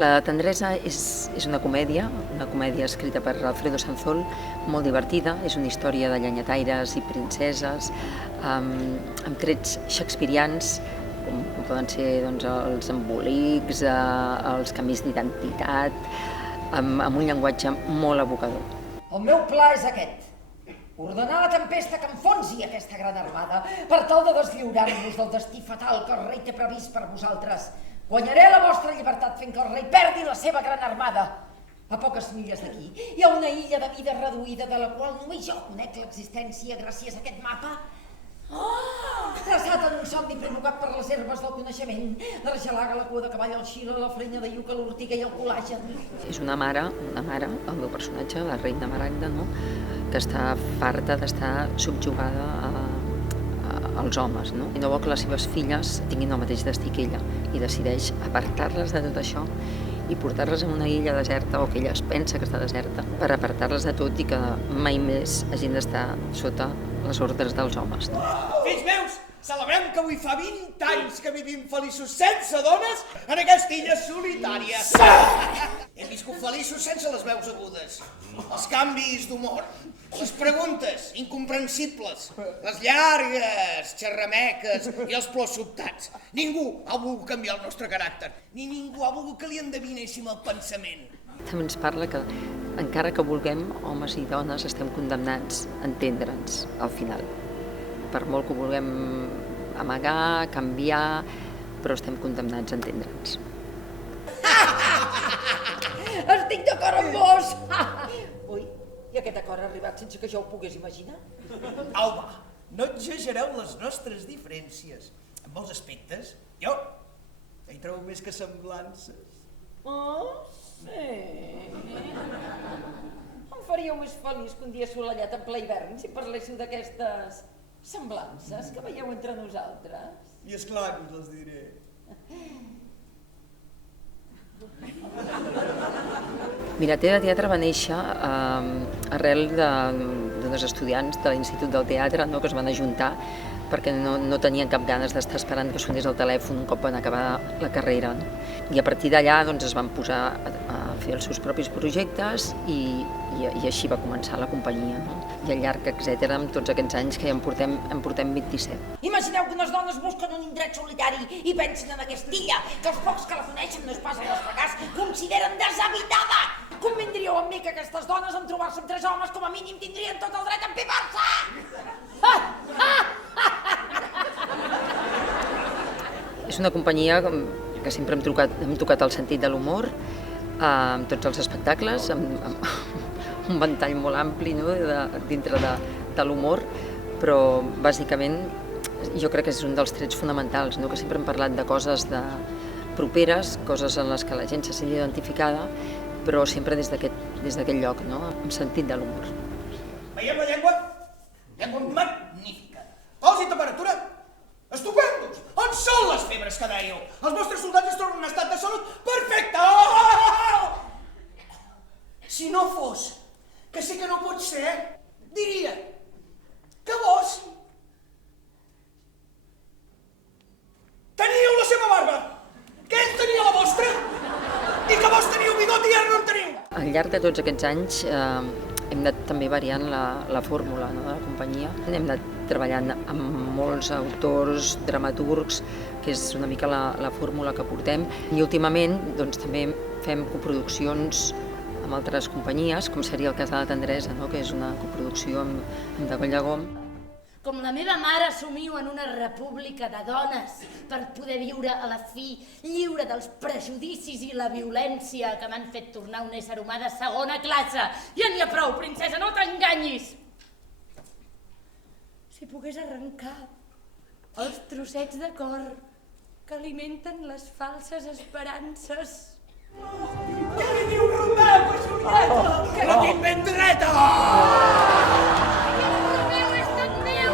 La tendresa és una comèdia escrita per Alfredo Sanzol, molt divertida, és una història de llenyataires i princeses, amb trets shakespearians, com poden ser els embolics, els canvis d'identitat, amb un llenguatge molt evocador. El meu pla és aquest. Ordenar la tempesta que enfonsi aquesta gran armada per tal de deslliurar-nos del destí fatal que el rei té previst per vosaltres. Guanyaré la vostra llibertat fent que el rei perdi la seva gran armada. A poques milles d'aquí hi ha una illa de mida reduïda de la qual només jo conec l'existència gràcies a aquest mapa. Traçat en un somni provocat per les herbes del coneixement, l'argelaga, la cua de cavall, el xile, la frenya de iuca, l'ortiga i el col·làgen. És una mare, el meu personatge, la reina Maragda, no? Que està farta d'estar subjugada als homes, no? I no vol que les seves filles tinguin el mateix destí que ella i decideix apartar-les de tot això i portar-les a una illa deserta, o que ella es pensa que està deserta, per apartar-les de tot i que mai més hagin d'estar sota les ordres dels homes. No? Fills meus, celebrem que avui fa 20 anys que vivim feliços sense dones en aquesta illa solitària. Hem viscut feliços sense les veus agudes, els canvis d'humor, les preguntes incomprensibles, les llargues xerrameques i els plors sobtats. Ningú ha volgut canviar el nostre caràcter, ni ningú ha volgut que li endevinéssim el pensament. També ens parla que, encara que vulguem, homes i dones estem condemnats a entendre'ns al final. Per molt que ho vulguem amagar, canviar, però estem condemnats a entendre'ns. Estic d'acord amb vos! Ui, i aquest acord ha arribat sense que jo ho pogués imaginar? Au, va, no exagereu les nostres diferències. En molts aspectes, jo hi trobo més que semblances. Oh, sí. Em faríeu més feliç que un dia assolellat en ple hivern si parléssiu d'aquestes semblances que veieu entre nosaltres. I esclar que us les diré. Mira, Té de Teatre va néixer arrel d'uns estudiants de l'Institut del Teatre, no, que es van ajuntar perquè no tenien cap ganes d'estar esperant que sonés el telèfon un cop van acabar la carrera. No? I a partir d'allà es van posar a fer els seus propis projectes i així va començar la companyia. No? I al llarg, etcètera, amb tots aquests anys que ja en portem 27. Imagineu que unes dones busquen un indret solitari i pensen en aquesta illa, que els pocs que la coneixen no es passen el fracàs, consideren deshabitada. Convindríeu amb mi que aquestes dones, en trobar-se amb 3 homes, com a mínim tindrien tot el dret a empipar-se! És una companyia que sempre hem tocat el sentit de l'humor, amb tots els espectacles, amb un ventall molt ampli, no, dintre de l'humor, però bàsicament jo crec que és un dels trets fonamentals, no, que sempre hem parlat de coses properes, coses en les que la gent se sent identificada, però sempre des d'aquest lloc, no, amb sentit de l'humor. Veiem la llengua? Llengua magnífica. Cols i temperatura? Estupendos! On són les febres que dèieu? Els vostres soldats es troben en un estat de salut perfecte! Si no fos que sé que no pot ser, diria que vos teníeu la seva barba, que ell tenia la vostra, i que vos teníeu bigot i ara no en teniu. Al llarg de tots aquests anys hem anat també variant la fórmula, no, de la companyia. Hem anat treballant amb molts autors, dramaturgs, que és una mica la fórmula que portem. I últimament també fem coproduccions amb altres companyies, com seria el cas de La Tendresa, no, que és una coproducció amb Degoll Llegom. Com la meva mare somio en una república de dones per poder viure a la fi lliure dels prejudicis i la violència que m'han fet tornar un ésser humà de segona classe. Ja n'hi ha prou, princesa, no t'enganyis! Si pogués arrencar els trossets de cor que alimenten les falses esperances. Que li diu Romeu a Julieta? Que no tinc ben dreta! Romeu és tot meu!